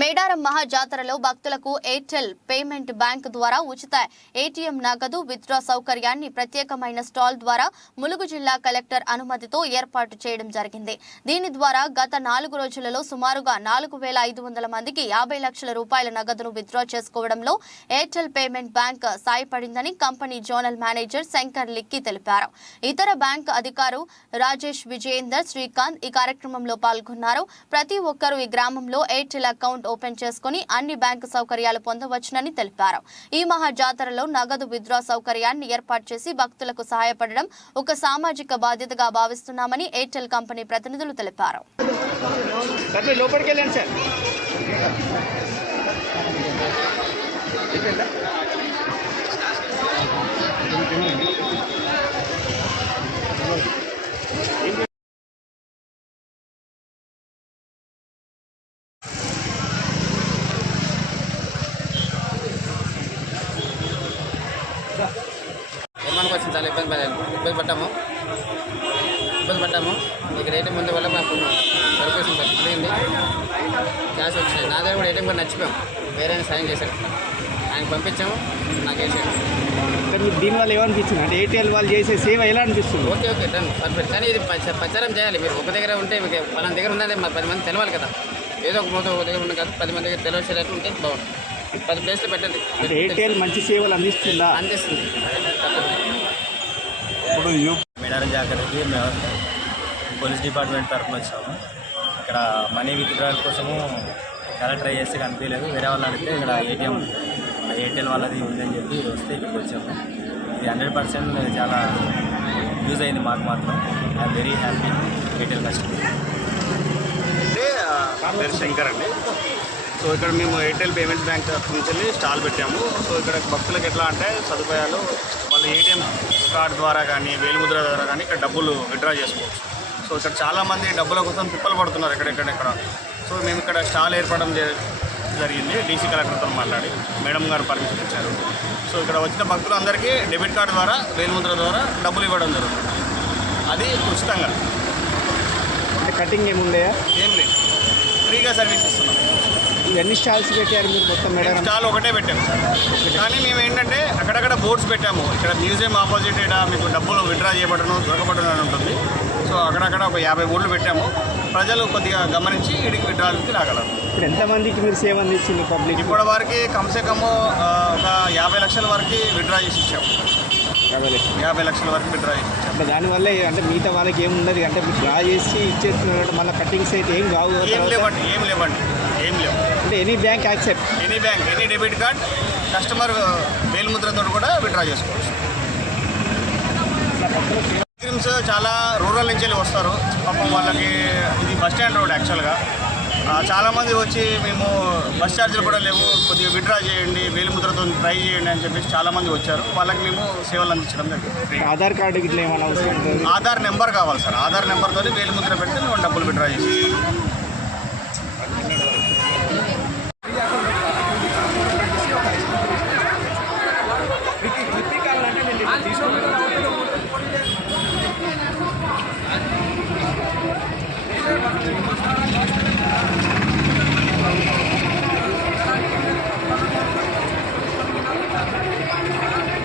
మేడారం మహా జాతరలో భక్తులకు ఎయిర్టెల్ పేమెంట్ బ్యాంక్ ద్వారా ఉచిత ఏటీఎం నగదు విత్డ్రా సౌకర్యాన్ని ప్రత్యేకమైన స్టాల్ ద్వారా ములుగు జిల్లా కలెక్టర్ అనుమతితో ఏర్పాటు చేయడం జరిగింది. దీని ద్వారా గత నాలుగు రోజులలో సుమారుగా నాలుగు వేల ఐదు వందల మందికి యాభై లక్షల రూపాయల నగదును విత్డ్రా చేసుకోవడంలో Airtel payment bank సాయపడిందని company zonal manager Shankar Likki తెలిపారు. ఇతర బ్యాంక్ అధికారు రాజేష్ విజయేందర్ శ్రీకాంత్ ఈ కార్యక్రమంలో పాల్గొన్నారు. ప్రతి ఒక్కరూ ఈ గ్రామంలో ఎయిర్టెల్ అకౌంట్ ఓపెన్ చేసుకుని అన్ని బ్యాంకు సౌకర్యాలు పొందవచ్చునని తెలిపారు. ఈ మహా జాతరలో నగదు విత్డ్రా సౌకర్యాన్ని ఏర్పాటు చేసి భక్తులకు సహాయపడడం ఒక సామాజిక బాధ్యతగా భావిస్తున్నామని ఎయిర్టెల్ కంపెనీ ప్రతినిధులు తెలిపారు. లోపలికి నిర్మాణం కోసం చాలా ఇబ్బంది పడ ఇబ్బంది పడ్డాము. ఇబ్బంది పడ్డాము. ఇక్కడ ఏటీఎం ముందు వల్ల మాకు సరిపోతుంది కలిగింది క్యాష్ వచ్చినాయి నా దగ్గర కూడా ఏటీఎం కూడా నచ్చిపోయాం. వేరే సాయం చేశాడు. ఆయన పంపించాము. నాకు వేసాడు మీకు దీనివల్ల ఏమనిపిస్తుంది? అంటే ఏటీఎల్ వాళ్ళు చేసే సేవ ఎలా అనిపిస్తుంది? Okay okay done. పర్ఫెక్ట్. కానీ ఇది ప్రచ- ప్రచారం చేయాలి. మీరు ఒక దగ్గర ఉంటే మీకు పలానా దగ్గర ఉన్నది మరి పది మంది తెలవాలి కదా. ఏదో ఒక మూత ఒక దగ్గర ఉన్న కదా. పది మంది దగ్గర తెలిసేటట్టు ఉంటే బాగుంటుంది పది ప్లేస్లో పెట్టండి. అంటే ఏటీఎల్ మంచి సేవలు అందిస్తుందా? అందిస్తుంది. ఇప్పుడు యూ మేడారం జాగ్రత్తకి మేము పోలీస్ డిపార్ట్మెంట్ తరఫున వచ్చాము. ఇక్కడ మనీ విత్డ్రాయల్ కోసము చాలా ట్రై చేస్తే కనిపించలేదు. వేరే వాళ్ళు అడిగితే ఇక్కడ ఏటీఎం ఎయిర్టెల్ వాళ్ళది ఉందని చెప్పి వస్తే ఇక్కడికి వచ్చాము. ఇది హండ్రెడ్ పర్సెంట్ చాలా యూజ్ అయింది మాకు మాత్రం. I'm very happy Airtel customer అంటే నా పేరు శంకర్ అండి. సో ఇక్కడ మేము ఎయిర్టెల్ పేమెంట్స్ బ్యాంక్ నుంచి వెళ్ళి స్టాల్ పెట్టాము. సో ఇక్కడ భక్తులకు ఎట్లా అంటే సదుపాయాలు వాళ్ళు ఏటీఎం కార్డ్ ద్వారా కానీ వేలిముద్ర ద్వారా కానీ ఇక్కడ డబ్బులు విత్డ్రా చేసుకోవచ్చు. సో ఇక్కడ చాలామంది డబ్బుల కోసం తిప్పలు పడుతున్నారు ఎక్కడెక్కడెక్కడ సో మేము ఇక్కడ స్టాల్ ఏర్పడడం జరి- జరిగింది. డీసీ కలెక్టర్తో మాట్లాడి మేడం గారు పర్మిషన్ ఇచ్చారు. సో ఇక్కడ వచ్చిన భక్తులందరికీ డెబిట్ కార్డు ద్వారా వేలిముద్ర ద్వారా డబ్బులు ఇవ్వడం జరుగుతుంది. అది ఉచితంగా. అంటే కటింగ్ ఏముండయా ఏం లేదు. ఫ్రీగా సర్వీస్ ఇస్తున్నాం. ఇవన్నీ స్టాల్స్ పెట్టారు మీరు మొత్తం మేడారం స్టాల్ ఒకటే పెట్టాము సార్. కానీ మేము ఏంటంటే అక్కడక్కడ బోర్డ్స్ పెట్టాము. ఇక్కడ మ్యూజియం ఆపోజిట్ ఇక్కడ మీకు డబ్బులు విత్డ్రా చేయబడను దొరకబడను అని ఉంటుంది. సో అక్కడక్కడ ఒక యాభై బోర్డులు పెట్టాము. ప్రజలు కొద్దిగా గమనించి ఇడికి విత్డ్రాలకి రాగలరు. ఇప్పుడు ఎంతమందికి మీరు సేవ అందించింది పబ్లిక్? ఇప్పటి వరకు కమ్సే కమ్ ఒక యాభై లక్షల వరకు విత్డ్రా చేసి ఇచ్చాము యాభై లక్షలు. యాభై లక్షల వరకు విత్డ్రా అంటే దానివల్ల అంటే మిగతా వాళ్ళకి ఏమి ఉండదు అంటే మీరు డ్రా చేసి ఇచ్చేస్తున్నారు మళ్ళీ కటింగ్స్ అయితే ఏం కావు ఏం. లేవండి ఏం లేవండి. Any bank accept any bank any debit card customer వేలుముద్రతో కూడా విత్డ్రా చేసుకోవచ్చు. క్రీమ్స్ చాలా రూరల్ నుంచి వెళ్ళి వస్తారు. పాపం వాళ్ళకి ఇది బస్ స్టాండ్ రోడ్ యాక్చువల్గా చాలామంది వచ్చి మేము బస్ ఛార్జీలు కూడా లేవు కొద్దిగా విత్డ్రా చేయండి వేలిముద్రతో ట్రై చేయండి అని చెప్పేసి చాలామంది వచ్చారు. వాళ్ళకి మేము సేవలు అందించడం జరిగింది. ఆధార్ కార్డు ఇట్లా ఏమైనా ఆధార్ నెంబర్ కావాలి సార్. ఆధార్ నెంబర్తో వేలిముద్ర పెడితే మేము డబ్బులు విత్డ్రా చేసి these